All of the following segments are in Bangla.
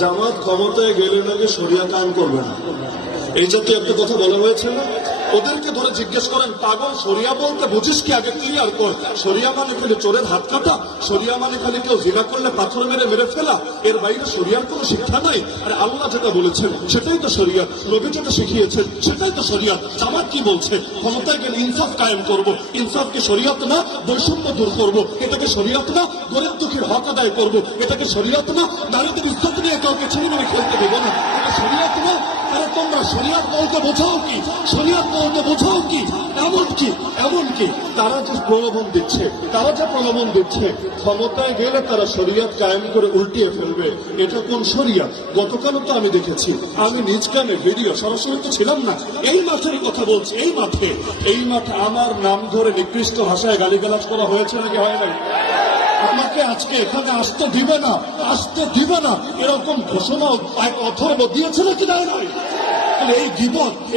জামাত ক্ষমতায় গেলে নাকি শরিয়া কায়েম করবে না, এই জাতীয় একটা কথা বলা হয়েছে না? ওদেরকে ধরে জিজ্ঞেস করেন, পাগল শরিয়া বলতে বুঝিস কি? আগে ক্লিয়ার কর। শরিয়া মানে খালি চোরের হাত কাটা? শরিয়া মানে খালি কেউ জিনা করলে পাথর মেরে মেরে ফেলা? এর বাইরে শরিয়ার কোনো শিক্ষা নাই? আরে আল্লাহ যেটা বলেছেন সেটাই তো শরিয়া, নবী যেটা শিখিয়েছেন সেটাই তো শরিয়া। জামাত কি বলছে? ক্ষমতায় গেলে ইনসাফ কায়েম করবো। ইনসাফ কি শরিয়ত না? বৈষম্য দূর করবো, এটাকে শরিয়ত না? গরিব দুঃখীর হক আদায় করবো, এটাকে শরিয়ত না? নারীদের ইজ্জত নিয়ে কাউকে ছেড়ে মেরে খেলতে দেবো না, এটা শরিয়ত না? আরে তোমরা শরিয়ত বলতে বোঝাও কি? শরিয়ত বলতে বোঝাও কি? এমনকি তারা যে প্রলোভন দিচ্ছে ক্ষমতায় গেলে তারা শরিয়ত কায়েম করে উল্টিয়ে ফেলবে, এটা কোন শরিয়ত? গতকালও তো আমি দেখেছি, আমি নিজ কানে ভিডিও, সরাসরি তো ছিলাম না, এই মাঠের কথা বলছি। এই মাঠে আমার নাম ধরে নিকৃষ্ট ভাষায় গালিগালাজ করা হয়েছে নাকি হয় নাই? আমাকে আজকে এখানে আসতে দিবে না এরকম ঘোষণা অথর্ব দিয়েছে নাকি দেয় নাই?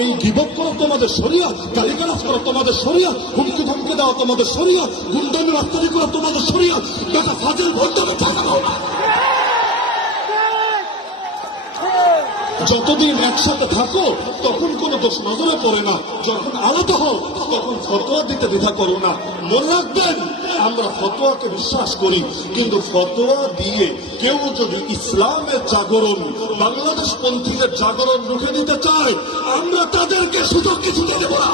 এই গিবত করো তোমাদের শরিয়ত, গালিগালাজ করো তোমাদের শরিয়ত, হুমকি ধমকি দেওয়া তোমাদের শরিয়ত, গুন্ডামি রাস্তারি করো তোমাদের শরিয়ত। বেটা ফাজিল ভোটে টাকা দাও না। যতদিন একসাথে থাকো তখন কোনো দোষ নজরে পড়ে না, যখন আলাদা হও তখন ফতোয়া দিতে দ্বিধা করো না। মনে রাখবেন, আমরা ফতোয়াকে বিশ্বাস করি, কিন্তু ফতোয়া দিয়ে কেউ যদি ইসলামের জাগরণ, বাংলাদেশ পন্থীদের জাগরণ রুখে দিতে চায়, আমরা তাদেরকে সুযোগ কিছু দেব না।